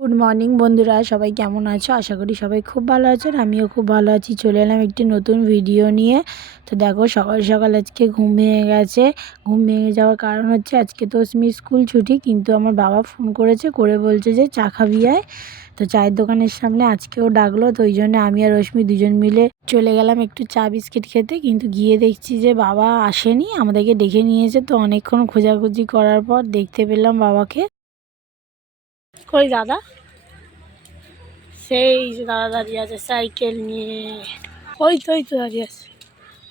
Good morning বন্ধুরা, সবাই কেমন আছো? আশা করি সবাই খুব ভালো আছেন। আমিও খুব ভালো আছি। চলে এলাম একটি নতুন ভিডিও নিয়ে। তো দেখো, সকাল সকাল আজকে ঘুম ভেঙে গেছে। ঘুম ভেঙে যাওয়ার কারণ হচ্ছে আজকে তো স্কুল ছুটি, কিন্তু আমার বাবা ফোন করে বলছে যে চা খাবি আয়। তো চায়ের দোকানের সামনে আজকেও ডাকলো, তো ওই জন্য আমি আর রশ্মি দুজন মিলে চলে গেলাম একটু চা বিস্কিট খেতে। কিন্তু গিয়ে দেখছি যে বাবা আসেনি, আমাদেরকে ডেকে নিয়েছে। তো অনেকক্ষণ খোঁজাখুঁজি করার পর দেখতে পেলাম বাবাকে। কই দাদা? সেই যে দাদা দাঁড়িয়ে আছে সাইকেল নিয়ে। ওই তো দাঁড়িয়ে আছে।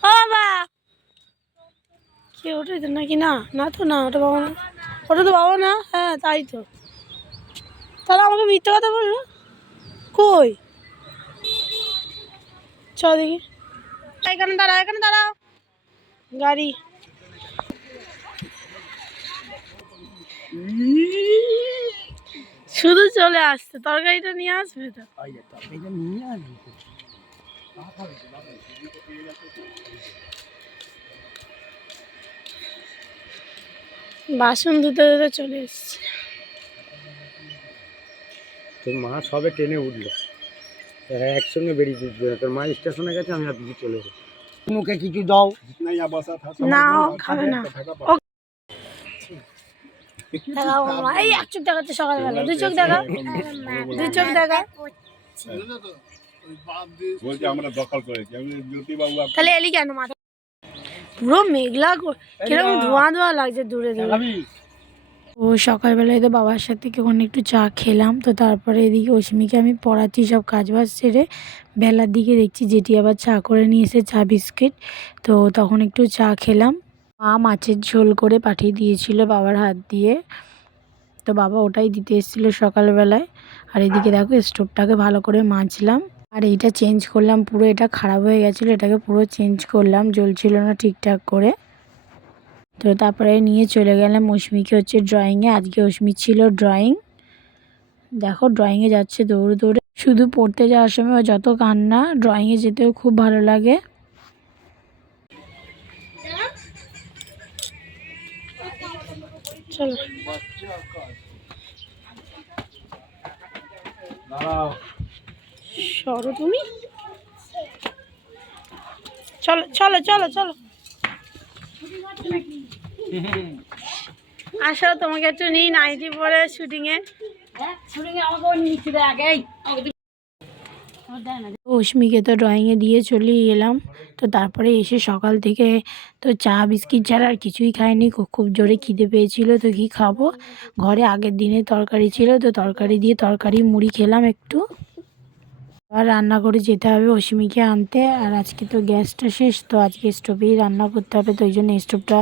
ও বাবা, কে ওটাই তো নাকি? না না তো, না ওটা বাবা না, ওটা তো বাবা না। হ্যাঁ তাই তো। তাহলে আমাকে মিথ্যে কথা বললো। কই? চ দেখি। এখানে দাঁড়াও গাড়ি। শুধু চলে আসছে, তরকারিটা নিয়ে আসবে তো। বাসন ধুতে ধুতে চলে এসছে। তোর মা সবে ট্রেনে উঠলো, একসঙ্গে বেরিয়ে উঠবে। তোর মা স্টেশনে গেছে, আমি আর দিদি চলে এসেছি। মুখে কিছু দাও না, খাবে না। এই এক চোখ দেখাচ্ছে সকালবেলা, দুই চোখ দেখা, দুই চোখ দেখা। তাহলে এলি কেন? মাথা পুরো মেঘলা, কিরকম ধোঁয়া ধোঁয়া লাগছে দূরে দূরে। ও সকালবেলায় তো বাবার সাথে কেমন একটু চা খেলাম। তো তারপরে এদিকে অস্মিকে আমি পড়াচ্ছি, সব কাজবাজ সেরে বেলার দিকে দেখছি যেটি আবার চা করে নিয়ে এসে চা বিস্কিট। তো তখন একটু চা খেলাম। মা মাছের ঝোল করে পাঠিয়ে দিয়েছিল বাবার হাত দিয়ে, তো বাবা ওটাই দিতে এসেছিলো সকালবেলায়। আর এদিকে দেখো, স্টোভটাকে ভালো করে মাজলাম। আর এইটা চেঞ্জ করলাম, পুরো এটা খারাপ হয়ে গেছিলো, এটাকে পুরো চেঞ্জ করলাম, জ্বলছিল না ঠিকঠাক করে। তো তারপরে নিয়ে চলে গেলাম অস্মিকে হচ্ছে ড্রয়িংয়ে। আজকে অস্মি ছিল ড্রয়িং। দেখো ড্রয়িংয়ে যাচ্ছে দৌড়ে দৌড়ে। শুধু পড়তে যাওয়ার সময় যত কান্না, ড্রয়িংয়ে যেতেও খুব ভালো লাগে। চলো সরো তুমি, চলো চলো চলো চলো আসো, তোমাকে একটু নিই নাইটি পরে শুটিংয়ে। অস্মিকে তো ড্রয়িংয়ে দিয়ে চলে এলাম। তো তারপরে এসে সকাল থেকে তো চা বিস্কিট ছাড়া আর কিছুই খাইনি। খুব জোরে খিদে পেয়েছিল, তো কি খাবো, ঘরে আগের দিনের তরকারি ছিল, তো তরকারি দিয়ে তরকারি মুড়ি খেলাম একটু। আর রান্না করে যেতে হবে অস্মিকে আনতে। আর আজকে তো গ্যাসটা শেষ, তো আজকে স্টোভেই রান্না করতে হবে, তো ওই জন্য স্টোভটা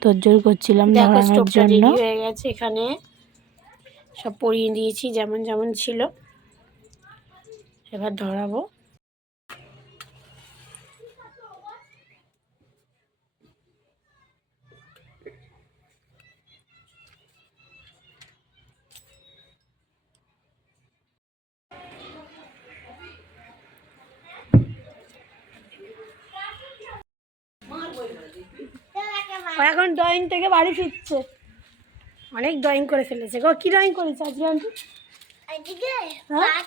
তোড়জোড় করছিলাম ধরানোর জন্য। হয়ে গেছে, এখানে সব পরিয়ে দিয়েছি যেমন যেমন ছিল, এবার ধরাবো। এখন ড্রয়িং থেকে বাড়ি ফিরছে, অনেক ড্রয়িং করে ফেলেছে গো। কি ড্রয়িং করেছে আজকে আন্টি? হ্যাঁ?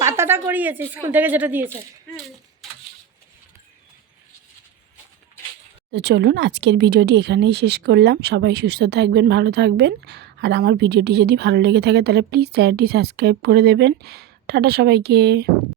পাতাটা করিয়েছে স্কুল থেকে যেটা দিয়েছে। তো চলুন আজকের ভিডিওটি এখানেই শেষ করলাম। সবাই সুস্থ থাকবেন, ভালো থাকবেন। আর আমার ভিডিওটি যদি ভালো লেগে থাকে তাহলে প্লিজ চ্যানেলটি সাবস্ক্রাইব করে দেবেন। টাটা সবাইকে।